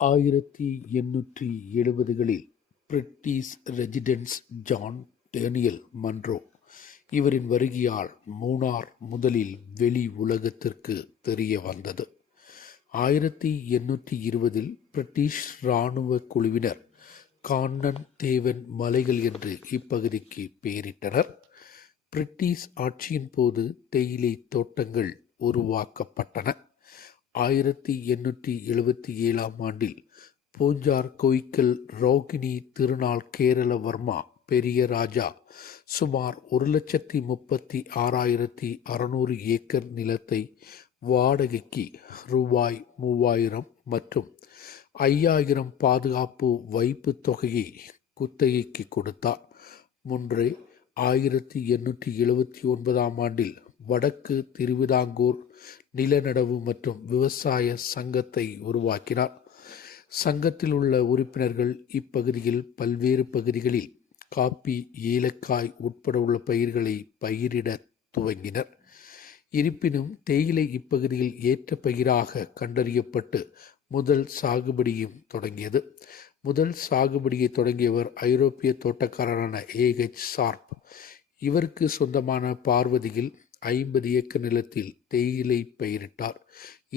1870களில் British resident John Daniel Munro இவரின் வருகையால் மூணார் முதலில் வெளி உலகத்திற்கு தெரிய வந்தது. 1820இல் பிரிட்டிஷ் இராணுவ குழுவினர் கான்னன் தேவன் மலைகள் என்று இப்பகுதிக்கு பெயரிட்டனர். பிரிட்டிஷ் ஆட்சியின் போது தேயிலை தோட்டங்கள் உருவாக்கப்பட்டன. 1877ஆம் ஆண்டில் பூஞ்சார் கோய்க்கல் ரோகிணி திருநாள் கேரளவர்மா பெரிய ராஜா சுமார் 1,36,600 ஏக்கர் நிலத்தை வாடகைக்கு ரூபாய் 3000 மற்றும் 5000 பாதுகாப்பு வைப்பு தொகையை குத்தகைக்கு கொடுத்தார். முன்றே 1879ஆம் ஆண்டில் வடக்கு திருவிதாங்கூர் நிலநடவு மற்றும் விவசாய சங்கத்தை உருவாக்கினார். சங்கத்தில் உள்ள உறுப்பினர்கள் இப்பகுதியில் பல்வேறு பகுதிகளில் காப்பி, ஏலக்காய் உட்பட உள்ள பயிர்களை பயிரிட துவங்கினர். இருப்பினும் தேயிலை இப்பகுதியில் ஏற்ற பயிராக கண்டறியப்பட்டு முதல் சாகுபடியும் தொடங்கியது. முதல் சாகுபடியை தொடங்கியவர் ஐரோப்பிய தோட்டக்காரரான A.H. ஷார்ப். இவருக்கு சொந்தமான பார்வதியில் 50 ஏக்கர் நிலத்தில் தேயிலை பயிரிட்டார்.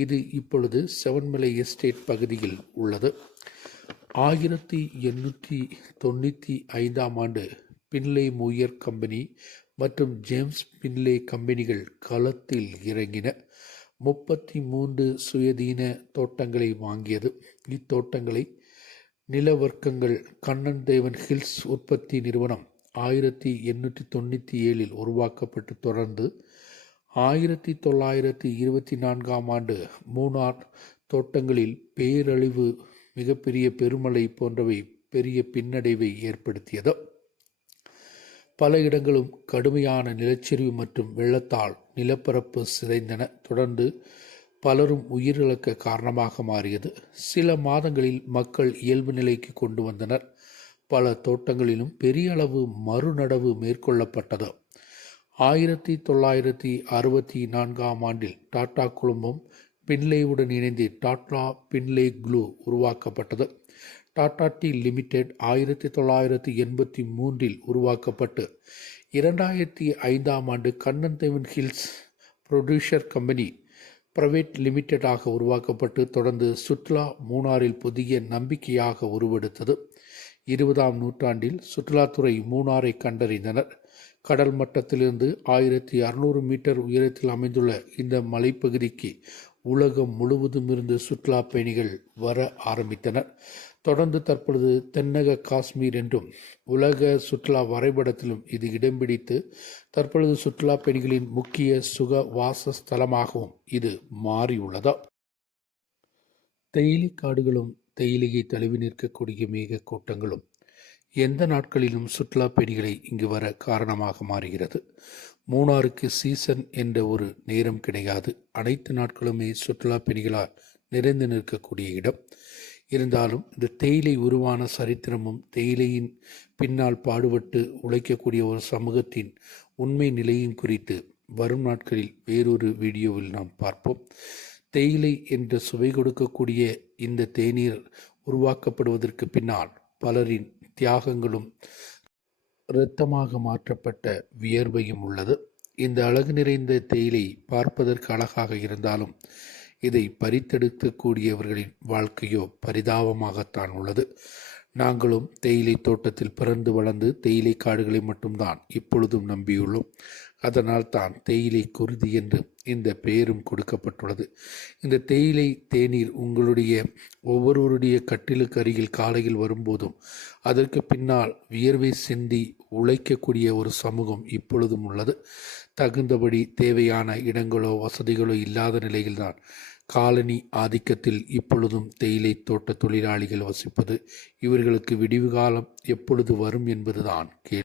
இது இப்பொழுது செவன்மலை எஸ்டேட் பகுதியில் உள்ளது. 1895ஆம் ஆண்டு பின்லே மூயர் கம்பெனி மற்றும் ஜேம்ஸ் பின்லே கம்பெனிகள் களத்தில் இறங்கின. 33 சுயதீன தோட்டங்களை வாங்கியது. இத்தோட்டங்களை நிலவர்க்கங்கள் கண்ணன் தேவன் ஹில்ஸ் உற்பத்தி நிறுவனம் 1897இல் உருவாக்கப்பட்டு தொடர்ந்து 1924ஆம் ஆண்டு மூணார் தோட்டங்களில் பேரழிவு, மிகப்பெரிய பெருமழை போன்றவை பெரிய பின்னடைவை ஏற்படுத்தியது. பல இடங்களும் கடுமையான நிலச்சரிவு மற்றும் வெள்ளத்தால் நிலப்பரப்பு சிதைந்தன. தொடர்ந்து பலரும் உயிரிழக்க காரணமாக மாறியது. சில மாதங்களில் மக்கள் இயல்பு நிலைக்கு கொண்டு வந்தனர். பல தோட்டங்களிலும் பெரிய அளவு மறுநடவு மேற்கொள்ளப்பட்டது. 1964ஆம் ஆண்டில் டாடா குழுமம் பின்லேவுடன் இணைந்து டாடா பின்லே குளூ உருவாக்கப்பட்டது. டாடா டீ லிமிடெட் 1983இல் உருவாக்கப்பட்டு 2005ஆம் ஆண்டு கண்ணன் தேவன் ஹில்ஸ் புரொடியூசர் கம்பெனி பிரைவேட் லிமிடெடாக உருவாக்கப்பட்டு தொடர்ந்து சுற்றுலா மூணாரில் புதிய நம்பிக்கையாக உருவெடுத்தது. 20ஆம் நூற்றாண்டில் சுற்றுலாத்துறை மூணாரை கண்டறிந்தனர். கடல் மட்டத்திலிருந்து 1600 மீட்டர் உயரத்தில் அமைந்துள்ள இந்த மலைப்பகுதிக்கு உலகம் முழுவதும் இருந்து சுற்றுலா பயணிகள் வர ஆரம்பித்தனர். தொடர்ந்து தற்பொழுது தென்னக காஷ்மீர் என்றும் உலக சுற்றுலா வரைபடத்திலும் இது இடம் பிடித்து தற்பொழுது சுற்றுலா பயணிகளின் முக்கிய சுக வாச ஸ்தலமாகவும் இது மாறியுள்ளது. தேயிலை காடுகளும் தேயிலையை தழுவி நிற்கக்கூடிய மேக கூட்டங்களும் எந்த நாட்களிலும் சுற்றுலா பயணிகளை இங்கு வர காரணமாக மாறுகிறது. மூணாருக்கு சீசன் என்ற ஒரு நேரம் கிடையாது. அனைத்து நாட்களுமே சுற்றுலா பயணிகளால் நிறைந்து நிற்கக்கூடிய இடம். இருந்தாலும் இந்த தேயிலை உருவான சரித்திரமும் தேயிலையின் பின்னால் பாடுபட்டு உழைக்கக்கூடிய ஒரு சமூகத்தின் உண்மை நிலையும் குறித்து வரும் நாட்களில் வேறொரு வீடியோவில் நாம் பார்ப்போம். தேயிலை என்ற சுவை கொடுக்கக்கூடிய இந்த தேநீர் உருவாக்கப்படுவதற்கு பின்னால் பலரின் தியாகங்களும் இரத்தமாக மாற்றப்பட்ட வியர்வையும் உள்ளது. இந்த அழகு நிறைந்த தேயிலை பார்ப்பதற்கு அழகாக இருந்தாலும் இதை பறித்தெடுக்கக்கூடியவர்களின் வாழ்க்கையோ பரிதாபமாகத்தான் உள்ளது. நாங்களும் தேயிலை தோட்டத்தில் பிறந்து வளர்ந்து தேயிலை காடுகளை மட்டும்தான் இப்பொழுதும் நம்பியுள்ளோம். அதனால் தான் தேயிலை குருதி என்று இந்த பெயரும் கொடுக்கப்பட்டுள்ளது. இந்த தேயிலை தேநீர் உங்களுடைய ஒவ்வொருவருடைய கட்டிலுக்கு அருகில் காலையில் வரும்போதும் அதற்கு பின்னால் வியர்வை சிந்தி உழைக்கக்கூடிய ஒரு சமூகம் இப்பொழுதும் உள்ளது. தகுந்தபடி தேவையான இடங்களோ வசதிகளோ இல்லாத நிலையில்தான் காலனி ஆதிக்கத்தில் இப்பொழுதும் தேயிலை தோட்ட தொழிலாளிகள் வசிப்பது. இவர்களுக்கு விடிவு காலம் எப்பொழுது வரும் என்பதுதான் கேள்வி.